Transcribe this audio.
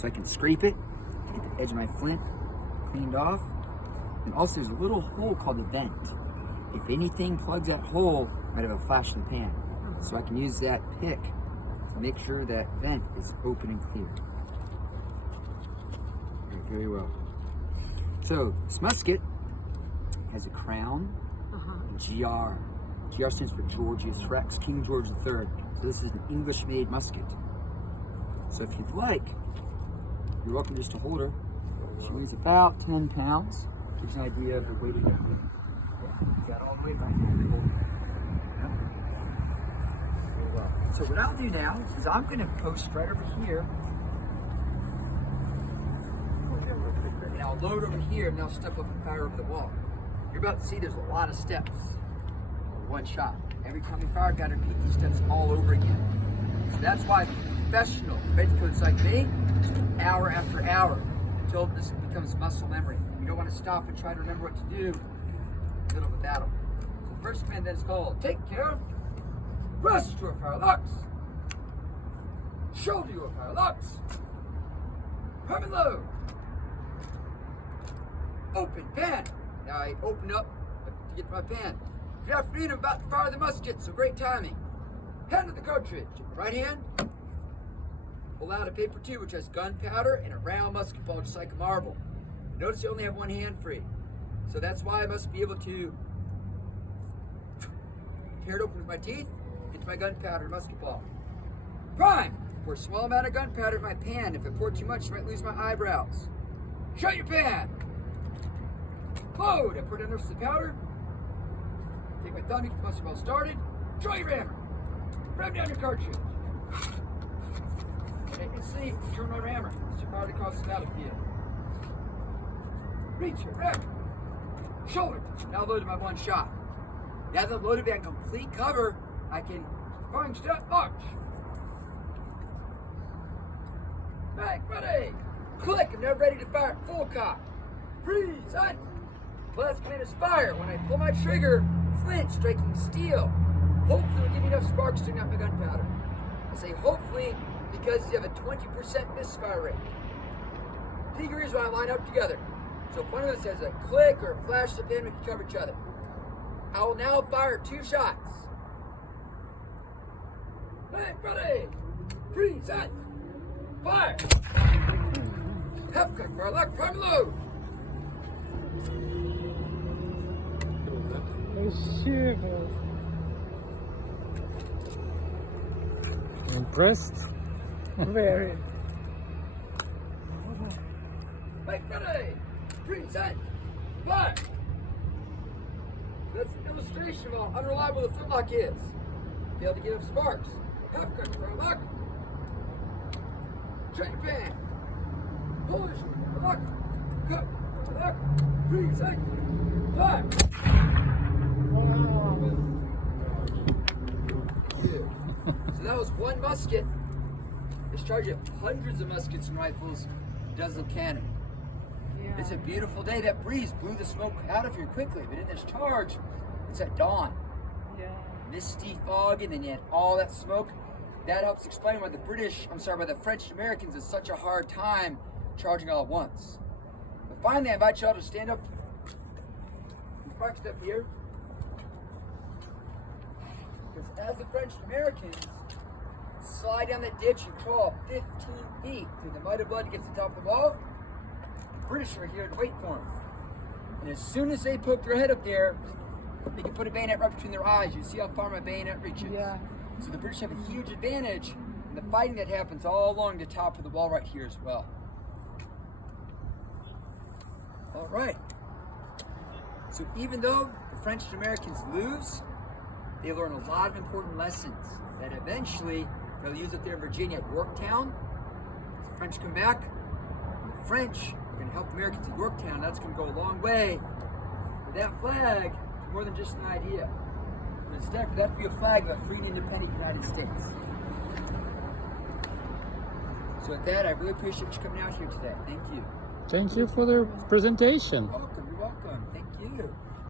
so I can scrape it, get the edge of my flint cleaned off. And also there's a little hole called the vent. If anything plugs that hole, I might have a flash in the pan. So I can use that pick to make sure that vent is open and clear. Very well. So this musket has a crown and GR. GR stands for Georgius Rex, King George III. So this is an English-made musket. So if you'd like, you're welcome just to hold her. She weighs about 10 pounds. Gives you an idea of the weight of that thing. Yeah, got all the way back. Yeah. Very well. So what I'll do now is I'm going to post right over here. And I'll load over here and I'll step up and fire over the wall. You're about to see there's a lot of steps. One shot. Every time we fire, I've got to repeat these steps all over again. So that's why professional red coats like me, just hour after hour until this becomes muscle memory. You don't want to stop and try to remember what to do. Little without them. So the first command then is called take care, rest your fire locks, shoulder your fire locks, prime and load, open pan. Now I open up to get to my pan. Good afternoon, I'm about to fire the musket, so great timing. Hand to the cartridge. Right hand, pull out a paper tube which has gunpowder and a round musket ball just like a marble. Notice you only have one hand free. So that's why I must be able to tear it open with my teeth, get to my gunpowder and musket ball. Prime, pour a small amount of gunpowder in my pan. If I pour too much, I might lose my eyebrows. Shut your pan. Load, I pour down the rest of the powder. Take my thumb, get the musket ball started. Draw your rammer. Ram down your cartridge. And instantly turn my rammer. It's your power across the battlefield. Reach your rammer. Shoulder. Now loaded my one shot. Now that I'm loaded by complete cover, I can firing step march. Back ready. Click. I'm now ready to fire full cock. Freeze. On. Last command is fire. When I pull my trigger, flint striking steel. Hopefully it'll give me enough sparks to knock my gunpowder. I say hopefully because you have a 20% misfire rate. Figures when I line up together. So if one of us has a click or a flash of pin, we can cover each other. I will now fire 2 shots. Ready, freeze, set, fire. Half cock, fire lock, prime and load. Impressed? Very. Ready, freeze, set, fire. That's an illustration of how unreliable the flintlock is. Failed to get enough sparks. Half cock, fire lock. Train pan. Polish, lock, cut, lock, freeze, set, fire. So that was one musket. This charge of hundreds of muskets and rifles, dozens of cannon. Yeah. It's a beautiful day. That breeze blew the smoke out of here quickly, but in this charge, it's at dawn. Yeah. Misty fog, and then you had all that smoke. That helps explain why the French and Americans had such a hard time charging all at once. But finally, I invite you all to stand up and practice up here. Because as the French and Americans slide down the ditch and crawl 15 feet through the mud and blood to get to the top of the wall, the British are here to wait for them. And as soon as they poke their head up there, they can put a bayonet right between their eyes. You see how far my bayonet reaches. Yeah. So the British have a huge advantage in the fighting that happens all along the top of the wall right here as well. All right. So even though the French and Americans lose, they learn a lot of important lessons that eventually they'll use up there in Virginia at Yorktown. As the French come back, the French are going to help the Americans at Yorktown. That's going to go a long way. But that flag is more than just an idea. But instead, for that to be a flag of a free and independent United States. So with that, I really appreciate you coming out here today. Thank you. Thank you for the presentation. You're welcome. You're welcome. Thank you.